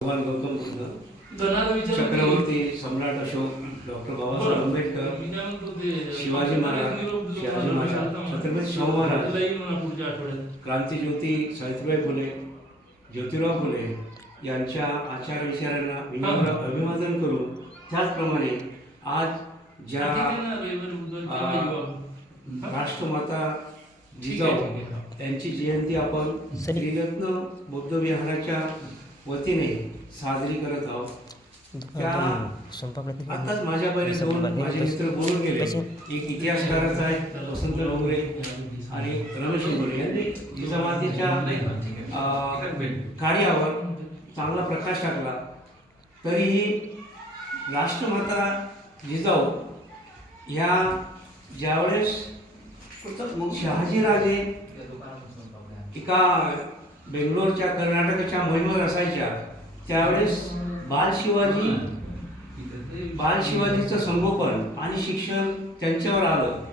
भगवान गौतम बुद्ध चक्रवर्ती सम्राट अशोक डॉक्टर बाबासाहेब आंबेडकर शिवाजी महाराज, शिवाजी महाराज, छत्रपती शाहू महाराज. क्रांतीज्योती सावित्रीबाई फुले ज्योतिराव फुले यांच्या आचार विचारांना विनम्र अभिवादन करून त्याचप्रमाणे आज ज्या राष्ट्रमाता जिजाऊ त्यांची जयंती आपण त्रिरत्न बौद्ध विहाराच्या वतीने साजरी करत आहोत. त्या आताच माझ्यापर्यंत दोन माझे मित्र बोलून गेले. एक इतिहासकाराचा आहे वसंत डोंगरे आणि रमेश डोंगरे यांनी जिजामातीच्या अं, कार्यावर चांगला प्रकाश टाकला. तरीही राष्ट्रमाता जिजाऊ ह्या ज्यावेळेस शहाजीराजे एका बेंगलोरच्या कर्नाटकाच्या मोहिमेवर असायच्या त्यावेळेस बाल शिवाजी बाल शिवाजीचं संगोपन आणि शिक्षण त्यांच्यावर आलं.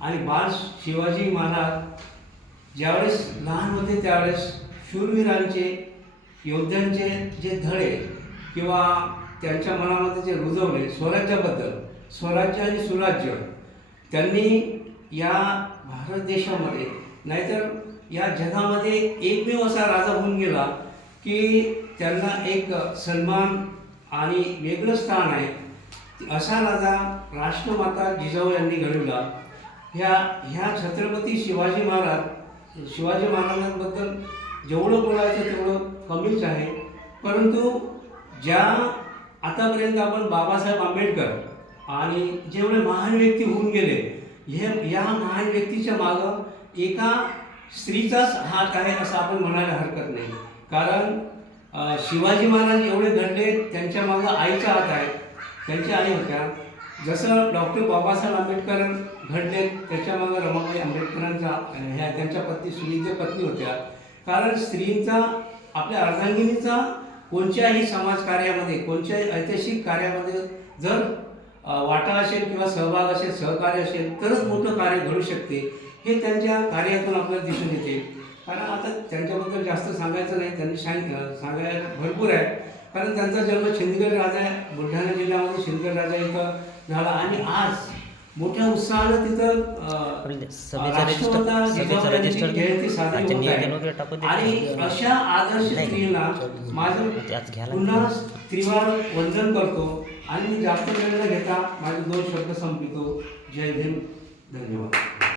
आणि बाल शिवाजी महाराज ज्यावेळेस लहान होते त्यावेळेस शूरवीरांचे योद्ध्यांचे जे धडे किंवा त्यांच्या मनामध्ये जे रुजवले स्वराज्याबद्दल स्वराज्य आणि सुराज्य त्यांनी या भारत देशामध्ये नाहीतर या जगामध्ये एकमेव असा राजा होऊन गेला की त्यांना एक सन्मान आणि वेगळं स्थान आहे. असा राजा राष्ट्रमाता जिजाऊ यांनी घडवला. ह्या ह्या छत्रपती शिवाजी महाराज शिवाजी महाराजांबद्दल जेवढं बोलायचं तेवढं कमीच आहे. परंतु ज्या आतापर्यंत आपण बाबासाहेब आंबेडकर आणि जेवढे महान व्यक्ती होऊन गेले हे या महान व्यक्तीच्या मागं एका स्त्रीचाच हात आहे असं आपण म्हणायला हरकत नाही. कारण शिवाजी महाराज एवढे घडले त्यांच्या मागं आईचा हात आहे त्यांच्या आई होत्या. जसं डॉक्टर बाबासाहेब आंबेडकर घडले त्याच्यामागं रमाबाई आंबेडकरांचा ह्या त्यांच्या पत्नी सुविद्य पत्नी होत्या. कारण स्त्रींचा आपल्या अर्धांगिनीचा कोणत्याही समाजकार्यामध्ये कोणत्याही ऐतिहासिक कार्यामध्ये जर वाटा असेल किंवा सहभाग असेल सहकार्य असेल तरच मोठं कार्य घडू शकते. हे त्यांच्या कार्यातून आपल्याला दिसून येते. कारण आता त्यांच्याबद्दल जास्त सांगायचं नाही त्यांनी सांग सांगायला भरपूर आहे. कारण त्यांचा जन्म शिंदगड राजा बुलढाणा जिल्ह्यामध्ये शिंदगड राजा इथं झाला. आणि आज मोठ्या उत्साहानं तिथं जयंती साजरी दे. आणि अशा आदर्श. स्त्रीला माझं पुन्हा त्रिवार वंदन करतो. आणि मी जास्त वेळ न घेता माझे दोन शब्द संपितो जय भीम धन्यवाद.